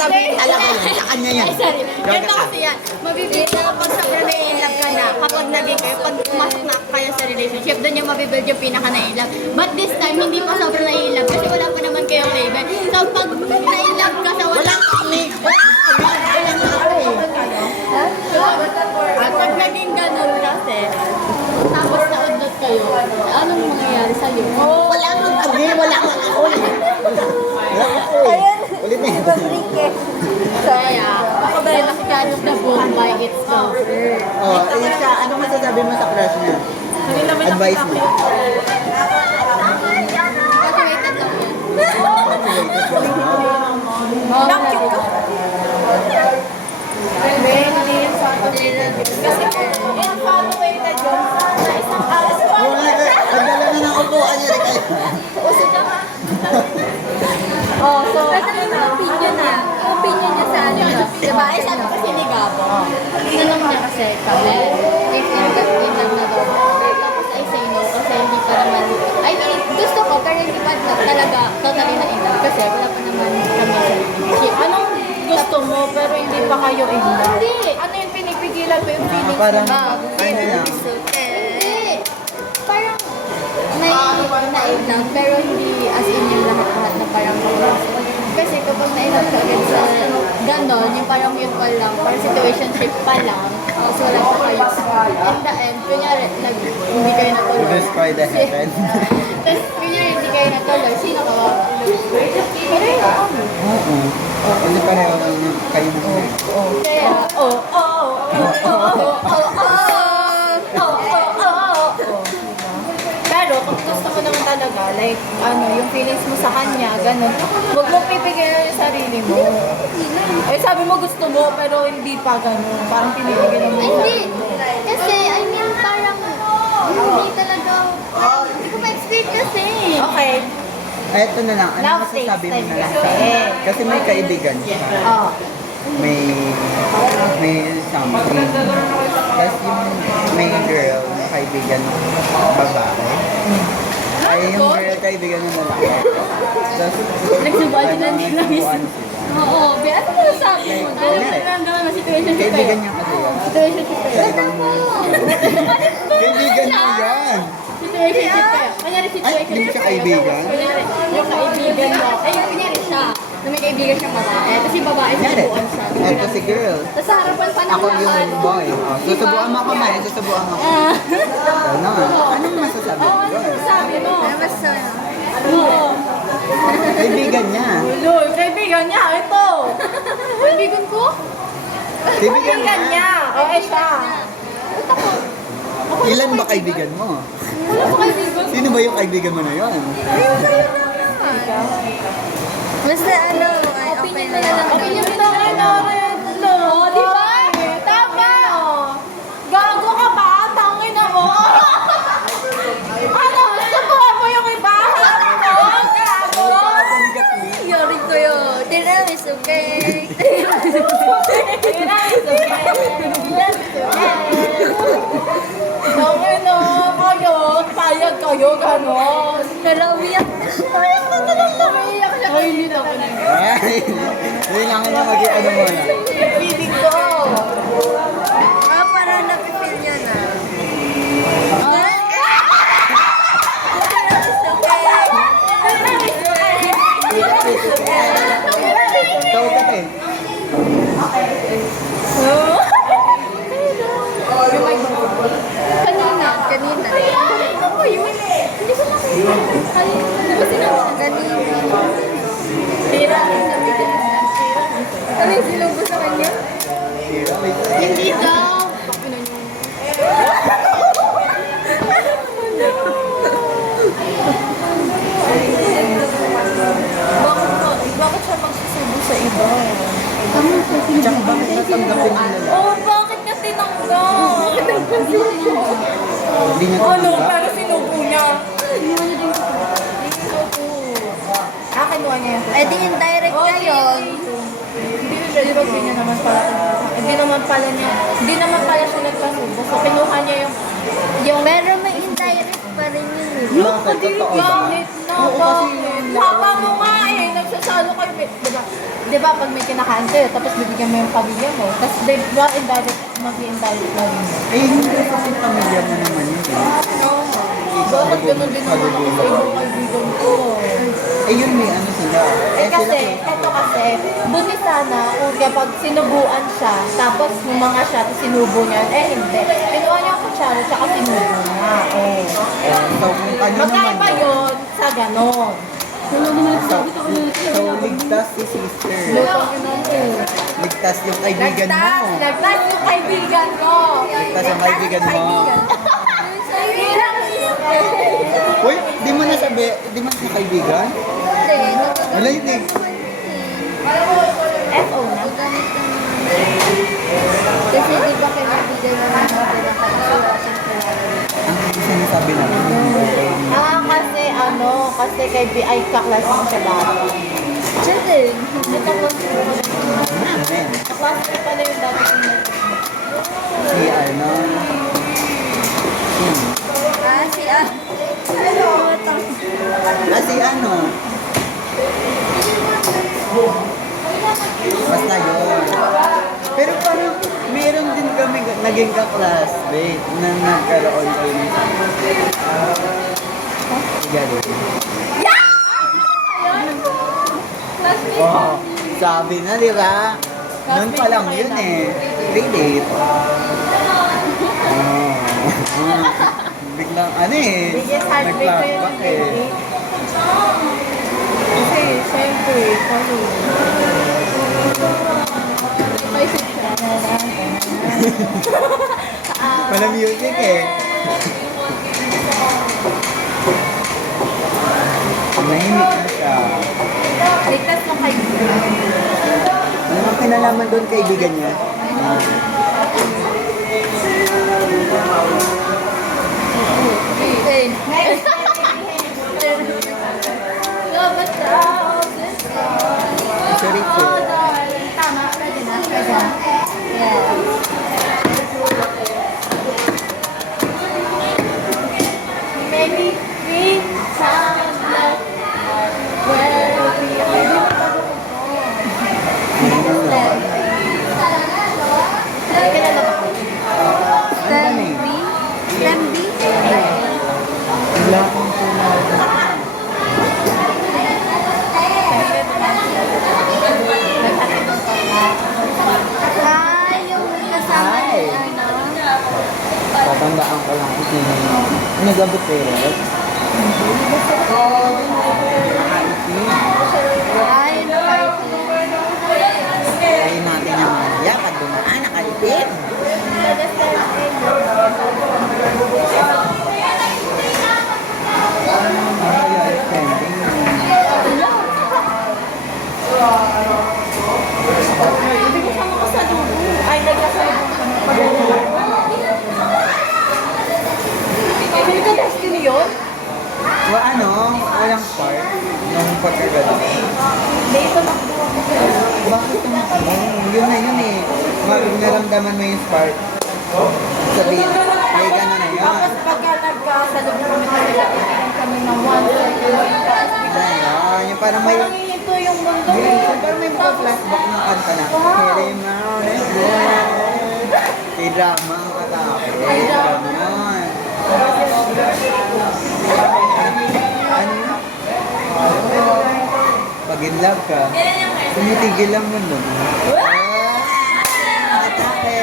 sasabihin talaga yun. Sa kanya yan. Ay, sorry. Ganito kasi yan. Mabibuild na pag sobrang nai-love ka na, kapag naging kayo, pag pumasok na kayo sa relationship, doon yung mabibuild yung pinaka nai-love. But this time, hindi pa sobrang nai-love kasi wala pa naman kayong label. So, pag nai-love ka sa wala kami, at pag naging ganun kasi, tapos naudot kayo, anong mangyayari sa'yo? Wala kang kami, wala kang ako. Ayun. Ulit na yun. Kaya, kapag nakikano na buong by its cover. Oh, Isa, ano masasabi mo sa crush niya? Advice mo. Graduated lang yan. Nakcute ka. Kasi yung following na dyan, na isang alas pa. Nagdala na ng upuan niya rin kayo. Uso ka nga. Oh, so, Ito yung opinion niya. Opinion niya sa ano. diba? Eh, sabi kasi ni Gabo, tinanong niya kasi kami, if in love na daw. Tapos I say no kasi hindi pa naman, I mean, gusto ko, pero hindi pa talaga totally na in love kasi wala pa naman kami sa relationship. Anong gusto mo pero hindi pa kayo in love? Hindi. Ano yung pinipigilan mo yung feelings mo Parang, ba? ano lang. Hindi. Parang na-in love, pero hindi as in yung lahat-lahat na parang kasi kapag na-in love ka agad sa ganon, yung parang mutual lang, parang situationship pa lang, tapos wala pa kayo. In the end, kunyari, hindi kayo natuloy. Destroy the heaven. Tapos kunyari, hindi kayo natuloy, sino ka ba? Pero yun ako. Oo. Kasi pareho lang kayo naman. Kaya, Pero kung gusto mo naman talaga, like, ano, yung feelings mo sa kanya, ganun, huwag mo pipigyan yung sarili mo. Eh, sabi mo gusto mo, pero hindi pa ganun. Parang pinipigyan mo yung hindi. sarili mo. Kasi, I mean, parang, hindi talaga, hindi ko ma-experience kasi. Okay. Ay, ito na lang. Ano Love masasabi mo takes na lang time sa kasi. Kasi may kaibigan siya. Oh. May something. Tapos yung may girl na kaibigan ng babae. Ay, yung girl kaibigan ng lalaki. Tapos, Nagsubali na nila miss. nagsubuan sila. Oo, be, ano mo sabi mo? Alam mo lang naman na situation siya Kaibigan kayo. niya kasi yan. Situation siya kayo. Sa ibang... Kaibigan niya yan! Situation siya kayo. Kanyari Ay, situation hindi siya kaibigan? Kunyari, yung kaibigan mo. Ay, yung kunyari siya. Na may kaibigan siyang babae. Tapos yung babae Kunyari, sinubuan siya. eto si girl. Tapos sa harapan pa ng Ako lahat. yung boy. Oh, susubuan mo ako, May. Susubuan mo ako. Ganon. Anong masasabi mo Oo, ano doon? sabi mo? Oo. Kaibigan niya. Lord, kaibigan niya, ito. Kaibigan ko? Kaibigan niya. Kaibigan niya. O, eh siya. Ilan ba kaibigan mo? Wala ko kaibigan. Sino ba yung kaibigan mo na yun? Basta ano, Opinion mo na lang. Opinion mo na rin. Oo, di ba? Tama. Gago ka ba? Tangin na mo. Ano? Subuhan mo yung iba? Gago. Yari ko yun. Tiramisu cake. Tangin na kayo. Payag kayo, gano'n. Pero umiyak na siya. Umiyak siya. Ay, hindi ako na. Ay, hindi lang na mag-ano mo na. Feeling ko. Parang napipil niya na. Tawag ka eh. Kanina. Ako yun. Hindi ko nakita. Di ba sinabi? Kanina. Tira. Ano yung sinubo sa kanya? Hindi daw. Bakit siya magsusubo sa iba? Tsaka bakit natanggapin ng lalaki? Oh, bakit niya tinanggap? Hindi niya Ano, tanggap? pero sinubo niya. Kinuha niya yun. Eh di indirect ka yun. Hindi ba ganyan naman pala? Hindi naman pala siya nagkasubo. So, kinuha niya yung Pero may indirect pa rin yun. Bakit? Totoo ba? gamit na bakit? Papa mo nga eh, nagsasalo kayo. Diba? di ba, pag may kinakain kayo, tapos bibigyan mo yung pamilya mo, tapos di ba, mag-indirect na rin mo. Eh, hindi kasi pamilya mo naman yun eh. Bakit ganun din naman ako sa ibang kaibigan ko? Eh, yun may ano sila. Eh sila kasi, close eto ko. kasi, buti sana kung kapag sinubuan siya, tapos humanga siya, tapos sinubo niya, eh hindi. Kinuha niya ang kutsara, tsaka sinubo niya. Oh. So, kung ano naman Magkaiba yun sa ganon. So, ligtas si sister. Lutong ina mo. Ligtas yung kaibigan mo. Nagtas yung kaibigan ko. Ligtas yung kaibigan mo. Uy, di mo nasabi, di mo na kaibigan? Wala yun eh. FO na. Kasi di ba kaibigan naman natin ang Ang sinasabi namin, hindi okay. Kasi kasi ay kaklas mo siya dati. Siya din. Ay, kaklas mo. Amen. Kaklas mo pala yung dati ko na. Si ano, Si ah. si ano. Basta yun. Pero parang meron din kami naging ka-classmate na nagkaroon kayo ng ganun. Oh, sabi na, di ba? Noon pa lang yun eh. Relate. Biglang ano eh. Biggest heartbreak ko yun Nag-flashback yung eh. baby. Kasi, syempre, kasi. May siya. Wala music eh. Mahimik na siya. Ligtas ng kaibigan. Ano ang kinalaman doon kaibigan niya? Sorry po. Tama, pwede na. Pwede na. Yeah. Maybe we found love where we are. Kilala ba ko? Stem B? Stem B? Wala akong tulad. Yung kasama Ay. ni ano. Tatandaan ko lang ito. Nag-abot kayo rin? Ay, nakaitin. Ayun natin naman. Yakad dumaan, nakalitip. Ay, spending. Hindi ko sama ko sa dugo. Ay, nagkasalubong ko ng pag-uwi. Hindi ka destiny yun? Walang part ng pagkagano. Hindi, ito nakuha ko siya. Bakit tumakbo? Yun na yun eh. Naramdaman mo yung spark. Sabihin, may gano'n na yun. Tapos pagka nagkasalubong kami talaga, tingin kami ng one second. Ayun, yung parang may... Parang ito yung mundo. Yung parang may mga flashback ng kanta na. Kaya na, kay drama ang katapos. Kay drama. Ganun. Ano yun? Pag in love ka, tumitigil lang mo nun. Atake!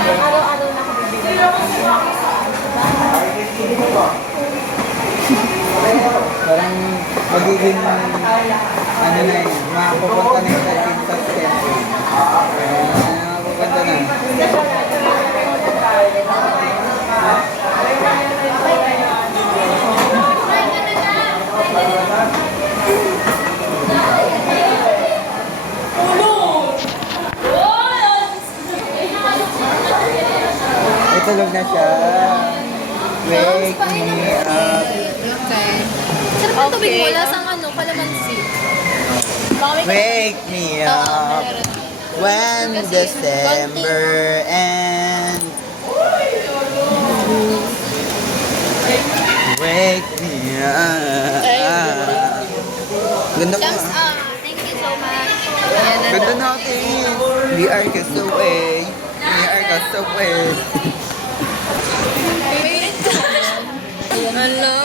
Araw-araw na ako bibigyan. Parang magiging, ano na yun, makapupunta na yung 13 sa tempo. Makapupunta na. Ay, tulog na siya. Wake me up. Okay. Sarap ang tubig mo. Lasang ano, kalamansi. Wake me up when December ends. Wake me up Ganda ko Thumbs ah. up. Thank you so much. Ayan na Ganda lang. natin. We are Kasoe. We are Kasoe. Hello.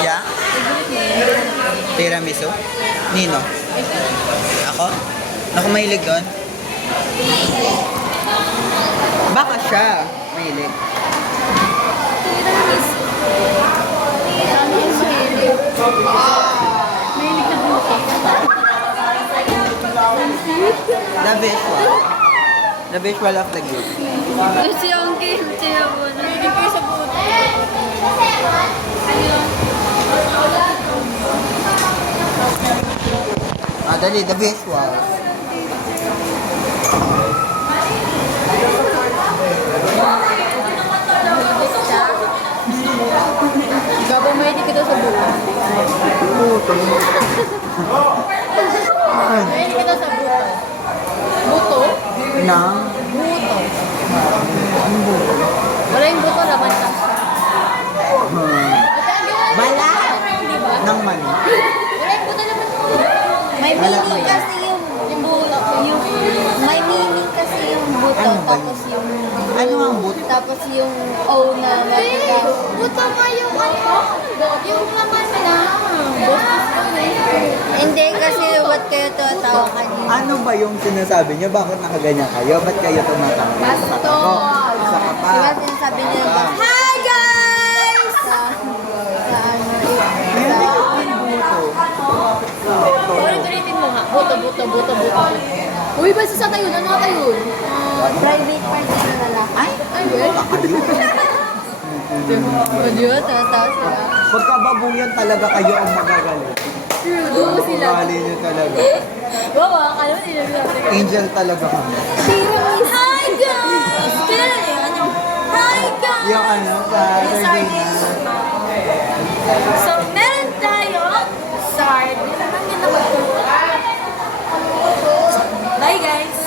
Yeah? Tiramisu? Nino? Ako? Ako mahilig doon? Baka siya mahilig. Mahilig na buto. The visual. The visual of the gift. Si Angki, si Abon. Mahilig kayo sa buto. Ah, dali, the visual. Ikaw ba mahilig kita sa buto? Mahilig kita sa buto. Buto? Nang? Buto. Wala yung buto, laban ka. Bala! Di ba? Nang mani. Wala yung buto laban ka. May Wala meaning pa yan. kasi yung Yung buto. may meaning kasi yung buto Ano ba tapos yun? yung Ano ang buto? tapos yung O na matiga. Buto nga yung ano? Yung laman na. Hindi kasi what kayo tatawa kanina. Ano ba yung sinasabi niyo? Bakit nakaganyan kayo? Ba't kayo tumatawa? Bastos! Isa ka pa. Diba sinasabi niyo ba? Hi guys! Sa ano Meron ka yung buto. Ulit-ulitin mo nga. Buto, buto, buto, buto. Uy, basta sa tayo. Ano ka yun? private party na lalaki. Ay, Ayun. Diba? Tatawa sila. pagkababuyan talaga kayo ang magagaling. True, doon sila. Ugali niyo talaga. Bawa, akala mo nila sabi. Angel talaga kami. Hi guys! Kailan yun? Ano? Hi guys! Yung ano, sa Sardina. So, meron tayo sard. Ang ganda ba ito? Bye guys!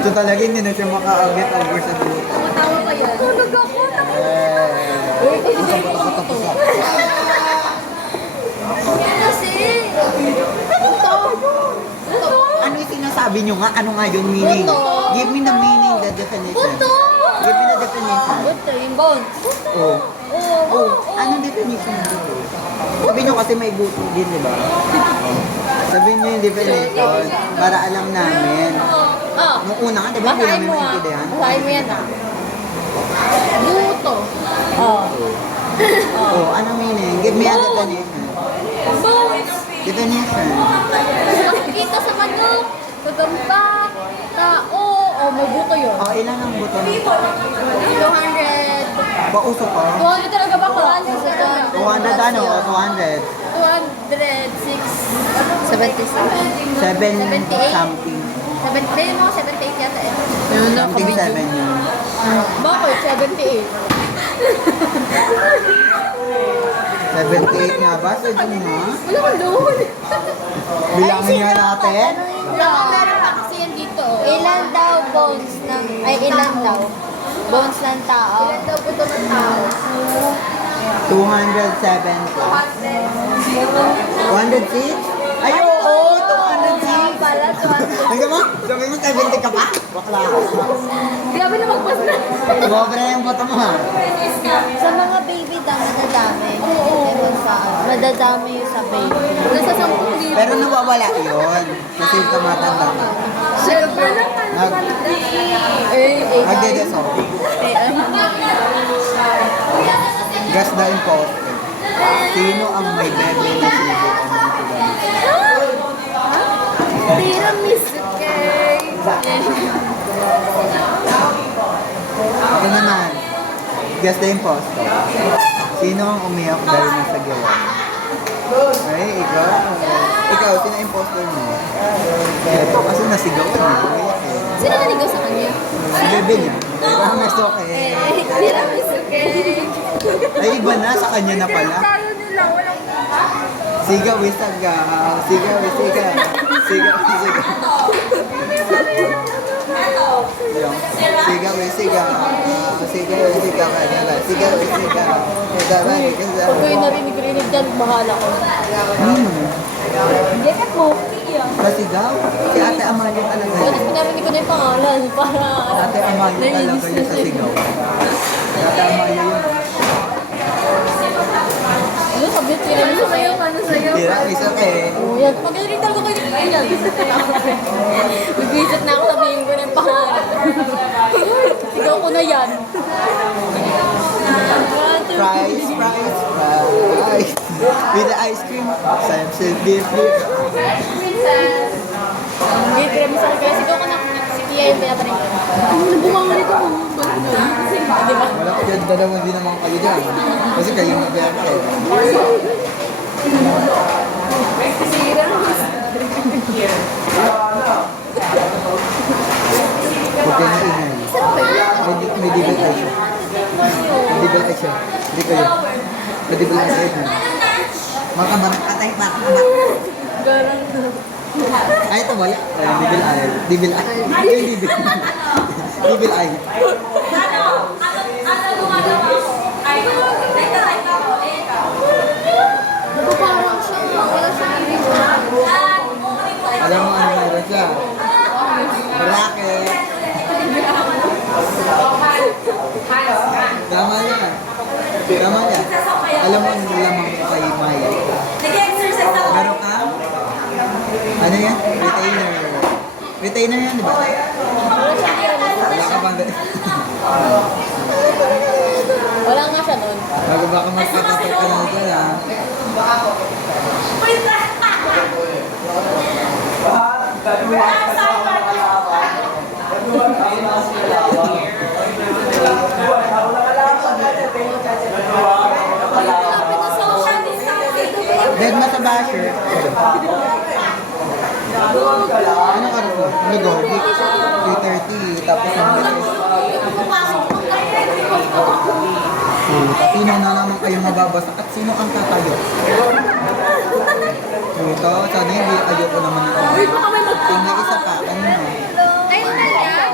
Ito talaga hindi na siya makaagit over sa buto. Matawa ka yan. Tulog ako. Eh. Uy, kasi sa'yo ko ito. Kasi. Ano to? Buto. Ano yung sinasabi niyo nga? Ano nga yung meaning? Buto. Give me the meaning, the definition. Buto! Give me the definition. Buto, yung bones. Oh. Oo. Oh, anong definition ng buto? Sabi niyo kasi may buto din, di ba? Sabihin niyo yung definition para alam namin. Oh. Nung una nga, di ba? Hindi Basahin namin mo ah. maintindihan. Basahin mo yan ah. Buto. Oh. Oh, anong meaning? Give me a definition. Bones. Definition. Nakikita sa manok. Gagamba. Tao. Oh, may buto yun. Oh, ilan ang buto? 200. Pauso pa? 200 talaga ba ko? 200 ano? O 200? 206. 76. 7 78? something. 78 mo, 78 yata eh. Something 7 yun. Bakit? 78. 78 nga ba? Sige nga. Wala kang doon. Bilangin nga natin. Meron pa kasi yan dito. Ilan daw bones ng, ay ilan daw? Bones ng tao. Ilan daw buto ng tao? 270. 206? Ay, oo! 206! Pala, Hanggang mo? Sabi mo 70 ka pa? Bakla. Grabe na magpas na. Sobra yung boto mo ha. sa mga baby daw, madadami. Oo. Madadami yung sa baby. Nasa 10,000. Pero nawawala yun. Kasi yung tumatanda ka. Siyempre. Nag, nagdedeso. Guess the imposter. Sino ang may bebe na sinubukan ng tiramisu? Tiramisu cake. Ito naman. Guess the imposter. Sino ang umiyak dahil nasa gawa? Ay, ikaw. Ikaw, sino ang imposter mo? Ito, kasi nasigaw ka na. Umiyak eh. Sino naligaw sa kanya? Si bebe niya. Parang naso eh. Tiramisu cake. Ay, iba na. Sa kanya na pala. Tayo nila, walang Sigaw, isaga. Sigaw, isigaw. Sigaw, isigaw. Yung sigaw eh, sigaw. Sigaw eh, sigaw. Sigaw eh, sigaw. Pag ko yung narinig-rinig dyan, bahala ko. Jacket mo, iya. Nasigaw? Si Ate Amalia talaga Tapos yun. pinarinig ko na yung pangalan para... Ate Amalia talaga yun sa sigaw. Ate Amalia yun. Ano sabi ko yun? Ano sa'yo? Ano sa'yo? Tira, isa eh. Oh, yan. Pag-read ko kayo ng yan. Mag-visit na ako, sabihin ko ng pangalan. Sigaw ko na yan. Fries, fries, fries. With the ice cream. Samson beef, beef. Hindi, cream sa kaya sigaw ko na. Si Tia yung pinaparin ko. Ano bumanga nito mo? Di ba? Wala ko dyan, dalawa din naman kayo dyan. Kasi kayo nag-bear kayo. Sira. Huwag kayo maingay. May dibel kayo siya. May dibel kayo siya. Hindi kayo. May dibel kayo siya. Mga kabarak katay, mga kabarak. Garang. Ay, ito ba? Dibel ay. Dibel ay. Ay, dibel. Dibel ay. Parang siya, wala siyang ibig. Alam mo ano mayroon siya? Racket. Tama yan. Tama yan. Alam mo ang lamang kay Maya. Meron ka? Ano yan? Retainer. Retainer yan, di ba? Wala ka bang... Wala nga siya nun. Bago baka magkatatok ka lang dyan, ha? Dead ma sa basher. Ano ka rin po? Nag-gordic. 3:30. Tapos ang sino na naman kayong mababasa at sino ang tatayo? Ito, sana hindi ayoko naman ito. Tingnan isa pa, ano na? Tayo na niya.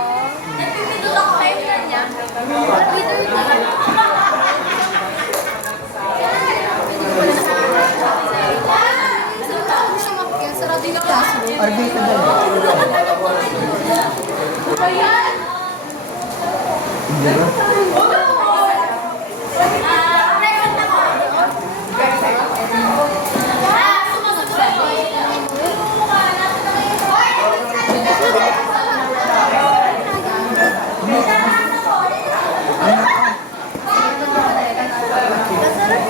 Nagpipindot ako, tayo na niya. Twitter sarado yung classroom. Arbita ba? Hindi ba? Masarap yung ganito.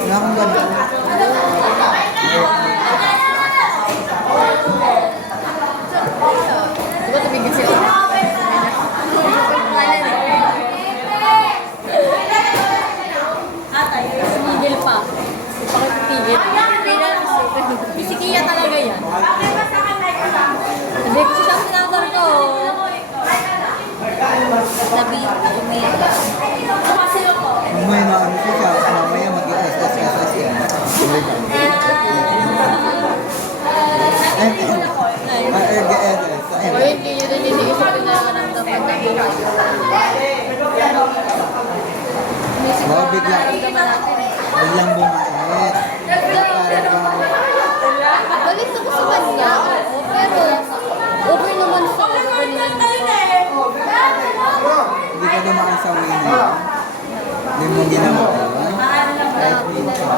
Wala akong ganda. Diba tumigil sila? Tumigil pa. Bakit tumigil? Pisikiya talaga yan. Sabi ko siya sinasar ko. Sabi yung umiyak. Mamaya na ano siya, mamaya mag-i-SS yan. O hindi yun din yung isip na naramdaman ng mga. Oh, biglang bumait. Galit ako sa kanya. Oo, pero okay naman ako. Hindi ka dumaan sa winner. Hindi mo ginawa yun. Kahit minsan.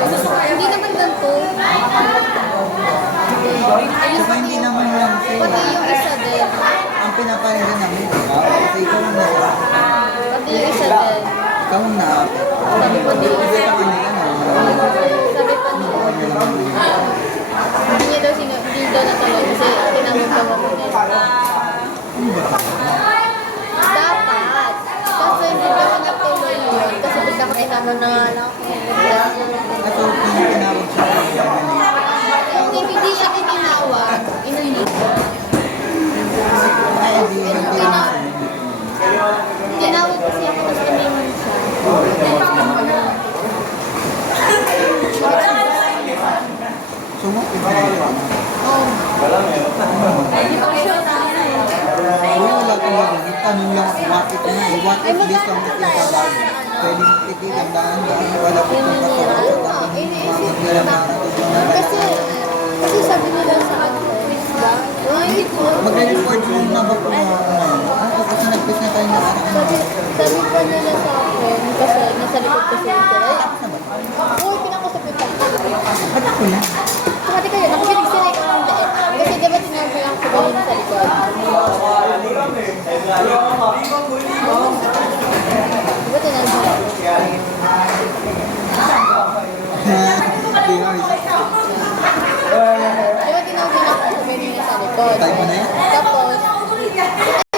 Hindi naman ganito. Saka hindi naman lang Pati sa'yo. yung isa din. Ang pinapahiran namin, kasi ikaw ang nasa. Pati yung isa din. Ikaw ang naapit. Sabi pa Hindi din. ka kanila na. Sabi pa din. Hindi niya daw hindi daw natulog kasi tinanong daw ako nila. Dapat. Kaso hindi daw ako natuloy yun. Kasi bigla ko tinanong na nga lang ako. Ito, pinawag siya. Hindi siya tinawag. Inulit. Ay, hindi yung pinawag. Tinawag kasi ako tapos tumingon siya. Sumukit na yun. Wala talaga. Tanong lang ako, what if na eh. What if this song is yung kabag? Pwedeng tikitan daan. Wala po itong kasama. Iniisip ko na. Kasi sabi nila sa akin, diba? Hindi ko. Magre-record mo na ba po na kasi nag-piss na tayo na Sabi pa nila sa akin, kasi nasa likod kasi yung sila. Oo, pinakausap yung pagkakas. Ba't ako na? Kumati kayo, nakikinig sila ikaw ng daan. Kasi diba sinabi lang ko kanina sa likod.